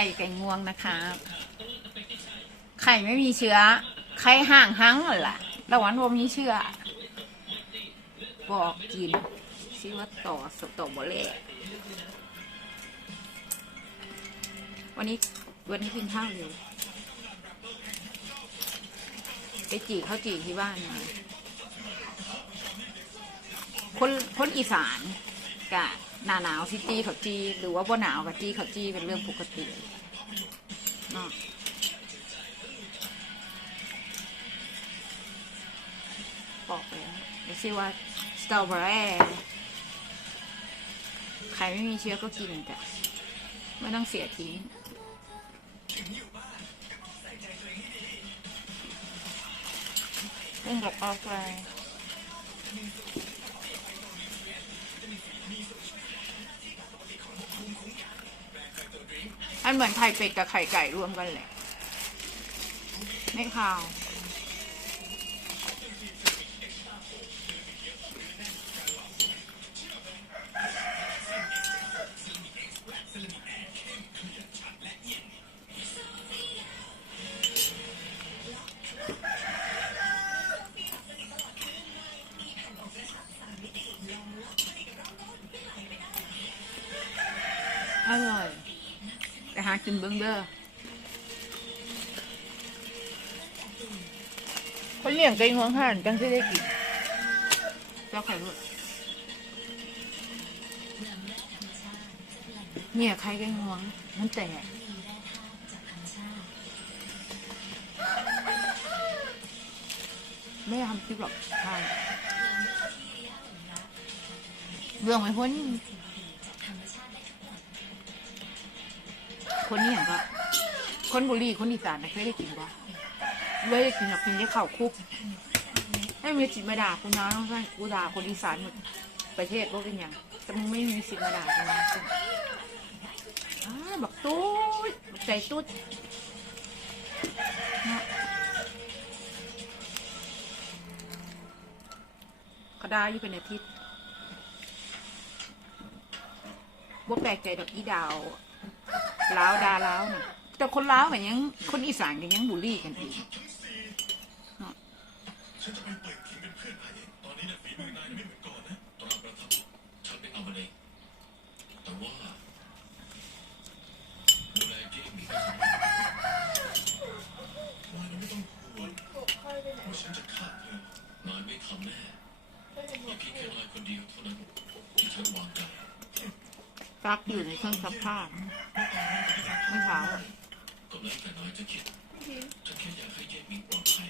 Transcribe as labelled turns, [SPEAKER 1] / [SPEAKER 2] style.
[SPEAKER 1] ข่ไก่งวงนะคะไข่ไม่มีเชื้อ ไข่ห่างหังเหรอล่ะระหว่างว่มีเชื้อ บอกกินซิว่าต่อสต่อบเล่วันนี้วันนี้กินข้าวเร็วไปจีข้าวจีที่บ้านมาคนคนอีสานกะ หนาหนาวซิจีเขาจีหรือว่าบ่หนาวกับจีเขาจีเป็นเรื่องปกติเนาะบอกไปแล้วเดี๋ยวชื่อว่าสตรอเบอรี่ใครไม่มีเชื้อก็กินแต่ไม่ต้องเสียทิ้งเล่นกับกาแฟ มันเหมือนไข่เป็ดกับไข่ไก่รวมกันแหละ ไม่ขาว อร่อย แต่หากินเบิ้งเด้อคนเลี้ยงไก่งวงห่านจังที่ได้กินเจ้าไข่ลวกเนี่ยไข่ไก่งวงมันแตกไม่ได้ทำคลิปหรอกใช่เรื่องไม่พ้น คนนี้ย่างก็คนบุรีคนอีสานนะเคยได้กินปะเลยได้กินหรอกกินได้ข้าวคุกให้มีจิตมาด่าคุณนะน้องท่กูด่าคนอีสานหมดประเทศก็เป็นอย่างแต่มึงไม่มีสิทธิ์มาด่ากูนะอ้าบักตุ๊ดบักใจตุ๊ดนะก็ได้ยู่เป็นอาทิตย์ว่าแปลกใจดอกอีดาว ล้าวดาล้าวน่ะแต่คนล้าวกันยังคนอีสานกันยังบูลลี่กันอีกเนาะ
[SPEAKER 2] ฉันจะไปเปิดทิ้งเป็นเพื่อนนายเองตอนนี้เนี่ยฝีมือนายไม่เหมือนก่อนนะตอนประทับฉันไปเอามาเองแต่ว่าดูแลเก่งมีก็ทำไม่ได้นายไม่ต้องห่วงว่าฉันจะฆ่าเธอนายไม่ทำแน่มีเพียงแค่นายคนเดียวเท่านั้นที่ฉันวางใจ
[SPEAKER 1] ซักอยู่ในเครื่องซักผ้า เมื่อเช้าอะ
[SPEAKER 2] ก็แล้วแต่นายจะคิดฉันแค่อยากให้เย่หมิงปลอดภัย